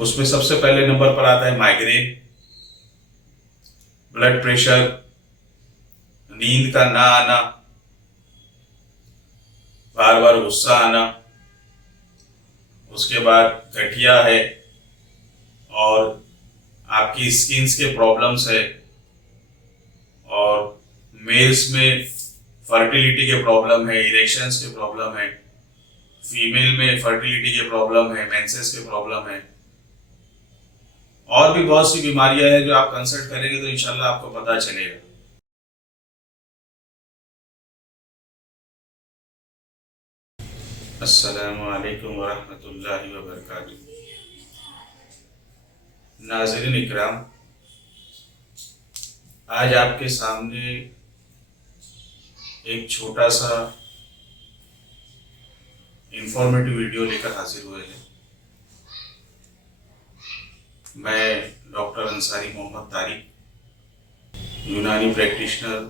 उसमें सबसे पहले नंबर पर आता है माइग्रेन, ब्लड प्रेशर, नींद का ना आना, बार बार गुस्सा आना, उसके बाद गठिया है और आपकी स्किन्स के प्रॉब्लम्स है, और मेल्स में फर्टिलिटी के प्रॉब्लम है, इरेक्शंस के प्रॉब्लम है, फीमेल में फर्टिलिटी के प्रॉब्लम है, मेंसेस के प्रॉब्लम है, और भी बहुत सी बीमारियां हैं जो आप कंसल्ट करेंगे तो इंशाल्लाह आपको पता चलेगा। अस्सलामु अलैकुम वरहमतुल्लाहि वबरकातुहू। नाज़रीन इकराम, आज आपके सामने एक छोटा सा इंफॉर्मेटिव वीडियो लेकर हाजिर हुए हैं। मैं डॉक्टर अंसारी मोहम्मद तारिक, यूनानी प्रैक्टिशनर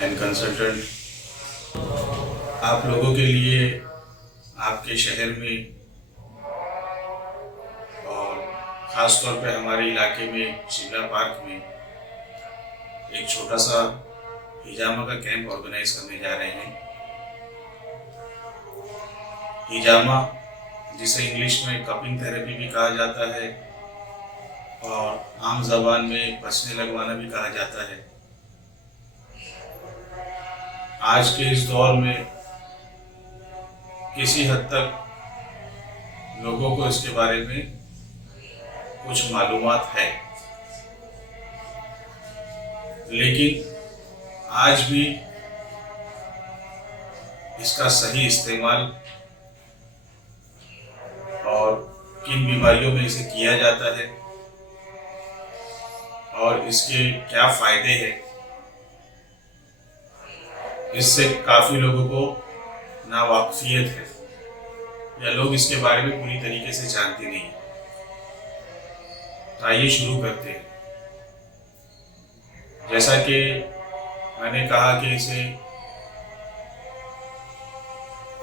एंड कंसल्टेंट, आप लोगों के लिए आपके शहर में और ख़ास तौर पे हमारे इलाके में शिमला पार्क में एक छोटा सा हिजामा का कैंप ऑर्गेनाइज करने जा रहे हैं। हिजामा, जिसे इंग्लिश में कपिंग थेरेपी भी कहा जाता है और आम जबान में पसीने लगवाना भी कहा जाता है, आज के इस दौर में किसी हद तक लोगों को इसके बारे में कुछ मालूमात है, लेकिन आज भी इसका सही इस्तेमाल और किन बीमारियों में इसे किया जाता है और इसके क्या फायदे हैं, इससे काफ़ी लोगों को नावाकिफियत है या लोग इसके बारे में पूरी तरीके से जानते नहीं। तो आइए शुरू करते हैं। जैसा कि मैंने कहा कि इसे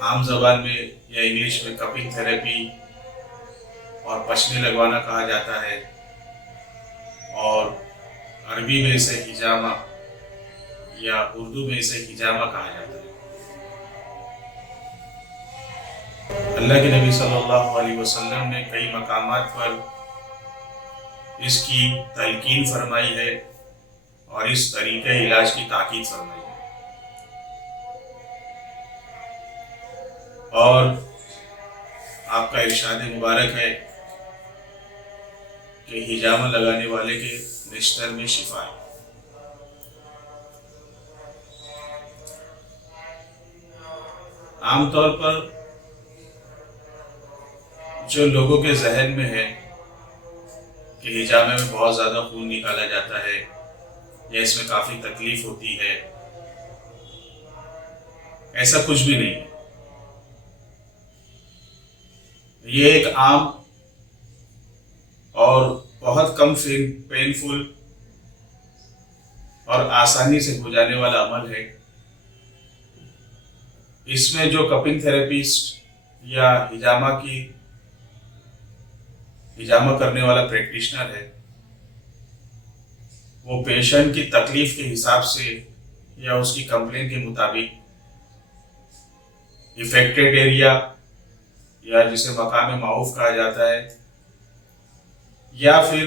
आम जबान में या इंग्लिश में कपिंग थेरेपी और पसीने लगवाना कहा जाता है, और अरबी में इसे हिजामा या उर्दू में इसे हिजामा कहा जाता है। अल्लाह के नबी सल्लल्लाहु अलैहि वसल्लम ने कई मकामात पर इसकी तलकीन फरमाई है और इस तरीके इलाज की ताकीद फरमाई है। और आपका इरशाद मुबारक है कि हिजामा लगाने वाले के बिस्तर में शिफा है। आमतौर पर जो लोगों के जहन में है कि हिजामे में बहुत ज़्यादा खून निकाला जाता है या इसमें काफ़ी तकलीफ होती है, ऐसा कुछ भी नहीं है। ये एक आम और बहुत कम पेनफुल और आसानी से हो जाने वाला अमल है। इसमें जो कपिंग थेरेपिस्ट या हिजामा करने वाला प्रैक्टिशनर है, वो पेशेंट की तकलीफ के हिसाब से या उसकी कंप्लेन के मुताबिक इफेक्टेड एरिया या जिसे मकाम माऊफ कहा जाता है, या फिर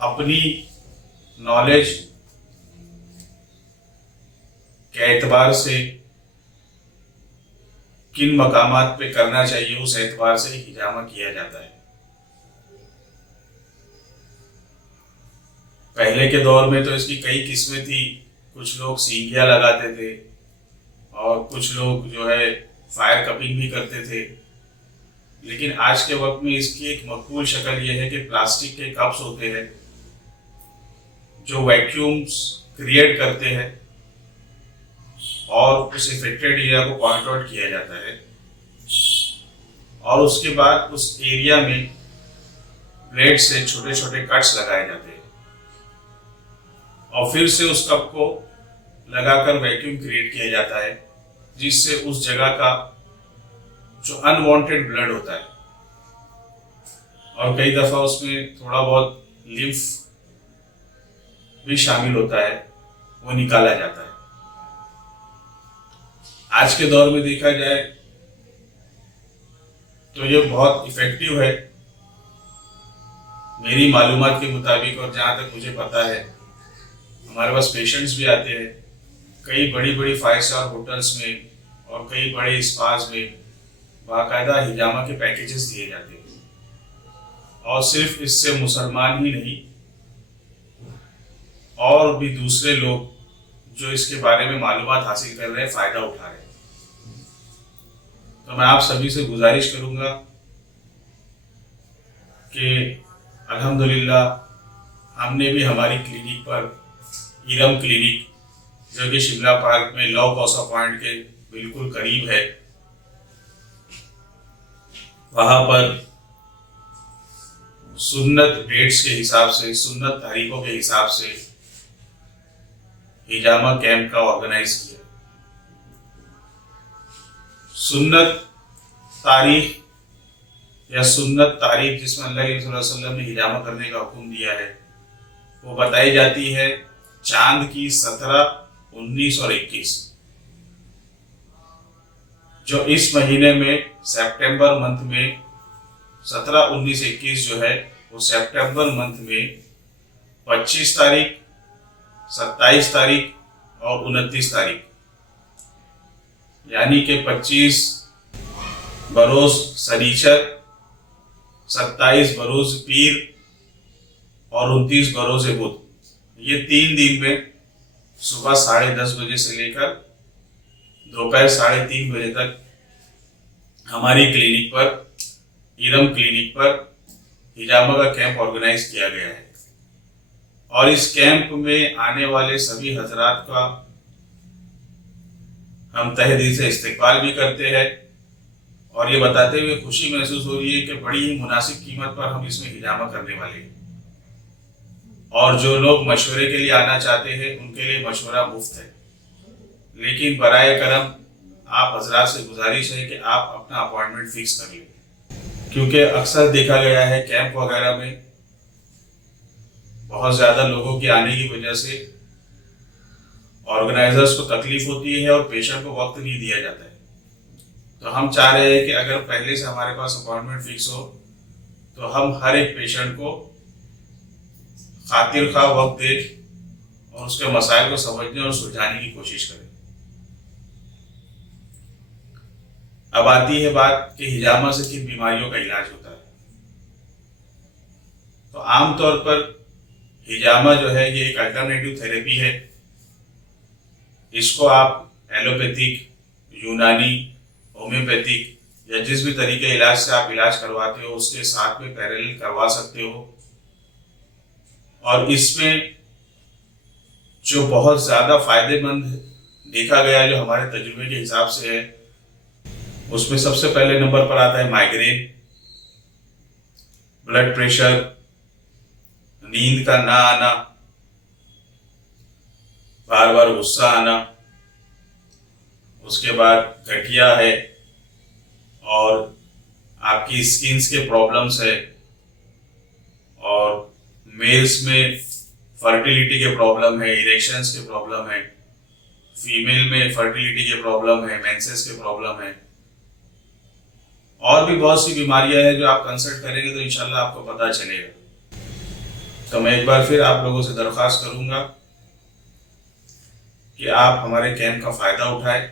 अपनी नॉलेज के एतबार से किन मकामात पे करना चाहिए उस एतबार से हिजामा किया जाता है। पहले के दौर में तो इसकी कई किस्में थी। कुछ लोग सींगियां लगाते थे और कुछ लोग जो है फायर कपिंग भी करते थे, लेकिन आज के वक्त में इसकी एक मकबूल शक्ल यह है कि प्लास्टिक के कप्स होते हैं जो वैक्यूम्स क्रिएट करते हैं और उस इफेक्टेड एरिया को पॉइंट आउट किया जाता है, और उसके बाद उस एरिया में ब्लेड से छोटे छोटे कट्स लगाए जाते हैं और फिर से उस कप को लगाकर वैक्यूम क्रिएट किया जाता है, जिससे उस जगह का जो अनवांटेड ब्लड होता है और कई दफ़ा उसमें थोड़ा बहुत लिम्फ भी शामिल होता है, वो निकाला जाता है। आज के दौर में देखा जाए तो ये बहुत इफेक्टिव है। मेरी मालूमात के मुताबिक और जहाँ तक मुझे पता है, हमारे पास पेशेंट्स भी आते हैं कई बड़ी बड़ी 5 स्टार होटल्स में और कई बड़े स्पास में बाकायदा हिजामा के पैकेजेस दिए जाते हैं। और सिर्फ इससे मुसलमान ही नहीं, और भी दूसरे लोग जो इसके बारे में मालूमात हासिल कर रहे हैं, फ़ायदा उठा रहे हैं। तो मैं आप सभी से गुजारिश करूँगा कि अल्हम्दुलिल्लाह हमने भी हमारी क्लिनिक पर, इरम क्लिनिक जो कि शिमला पार्क में लॉ कौसा पॉइंट के बिल्कुल करीब है, वहाँ पर सुन्नत डेट्स के हिसाब से, सुन्नत तारीखों के हिसाब से हिजामा कैंप का ऑर्गेनाइज किया। सुन्नत तारीख या सुन्नत तारीख जिसमें अल्लाह के रसूल सल्लल्लाहु अलैहि वसल्लम ने हिजामा करने का हुक्म दिया है, वो बताई जाती है चांद की 17, 19 और 21। जो इस महीने में सितंबर मंथ में 17, 19, 21 जो है वो सितंबर मंथ में 25 तारीख, 27 तारीख और 29 तारीख, यानी कि 25 बरोज शनीचर, 27 बरोज पीर और 29 बरोज बुध, ये 3 दिन में सुबह 10:30 बजे से लेकर दोपहर 3:30 बजे तक हमारी क्लिनिक पर, इरम क्लिनिक पर हिजामा का कैंप ऑर्गेनाइज किया गया है। और इस कैंप में आने वाले सभी हजरात का हम तहे दिल से इस्तकबाल भी करते हैं और ये बताते हुए खुशी महसूस हो रही है कि बड़ी ही मुनासिब कीमत पर हम इसमें हिजामा करने वाले हैं। और जो लोग मशवरे के लिए आना चाहते हैं उनके लिए मशवरा मुफ्त है, लेकिन बराए करम आप हजरात से गुजारिश है कि आप अपना अपॉइंटमेंट फिक्स कर लें, क्योंकि अक्सर देखा गया है कैंप वगैरह में बहुत ज़्यादा लोगों के आने की वजह से ऑर्गेनाइजर्स को तकलीफ होती है और पेशेंट को वक्त नहीं दिया जाता है। तो हम चाह रहे हैं कि अगर पहले से हमारे पास अपॉइंटमेंट फिक्स हो तो हम हर एक पेशेंट को खातिर खा वक्त दें और उसके मसाइल को समझने और सुलझाने की कोशिश करें। अब आती है बात कि हिजामा से किन बीमारियों का इलाज होता है। तो आमतौर पर हिजामा जो है ये एक अल्टरनेटिव थेरेपी है। इसको आप एलोपैथिक, यूनानी, होम्योपैथिक या जिस भी तरीके इलाज से आप इलाज करवाते हो उसके साथ में पैरेलल करवा सकते हो। और इसमें जो बहुत ज़्यादा फायदेमंद देखा गया जो हमारे तजुर्बे के हिसाब से है, उसमें सबसे पहले नंबर पर आता है माइग्रेन, ब्लड प्रेशर, नींद का ना आना, बार बार गुस्सा आना, उसके बाद गठिया है और आपकी स्किन्स के प्रॉब्लम्स है, और मेल्स में फर्टिलिटी के प्रॉब्लम है, इरेक्शंस के प्रॉब्लम है, फीमेल में फर्टिलिटी के प्रॉब्लम है, मेंसेस के प्रॉब्लम है, और भी बहुत सी बीमारियां हैं जो आप कंसल्ट करेंगे तो इंशाल्लाह आपको पता चलेगा। तो मैं एक बार फिर आप लोगों से दरख्वास्त करूंगा कि आप हमारे कैंप का फ़ायदा उठाएं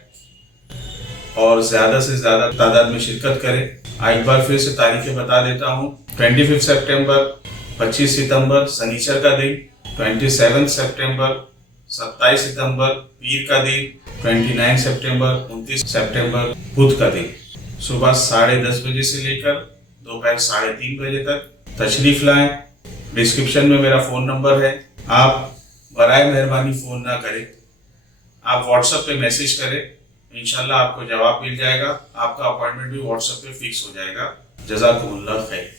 और ज़्यादा से ज़्यादा तादाद में शिरकत करें। एक बार फिर से तारीखें बता देता हूँ। 25 सितंबर, 25 सितंबर शनिचर का दिन, 27 सितंबर, 27 सितंबर पीर का दिन, 29 सितंबर, 29 सितंबर बुध का दिन, सुबह 10:30 बजे से लेकर दोपहर 3:30 बजे तक तशरीफ लाएं। डिस्क्रिप्शन में मेरा फ़ोन नंबर है, आप बराए मेहरबानी फ़ोन ना करें, आप व्हाट्सएप पे मैसेज करें, इंशाल्लाह आपको जवाब मिल जाएगा। आपका अपॉइंटमेंट भी व्हाट्सएप पे फिक्स हो जाएगा। जज़ाकुमुल्लाह खैर।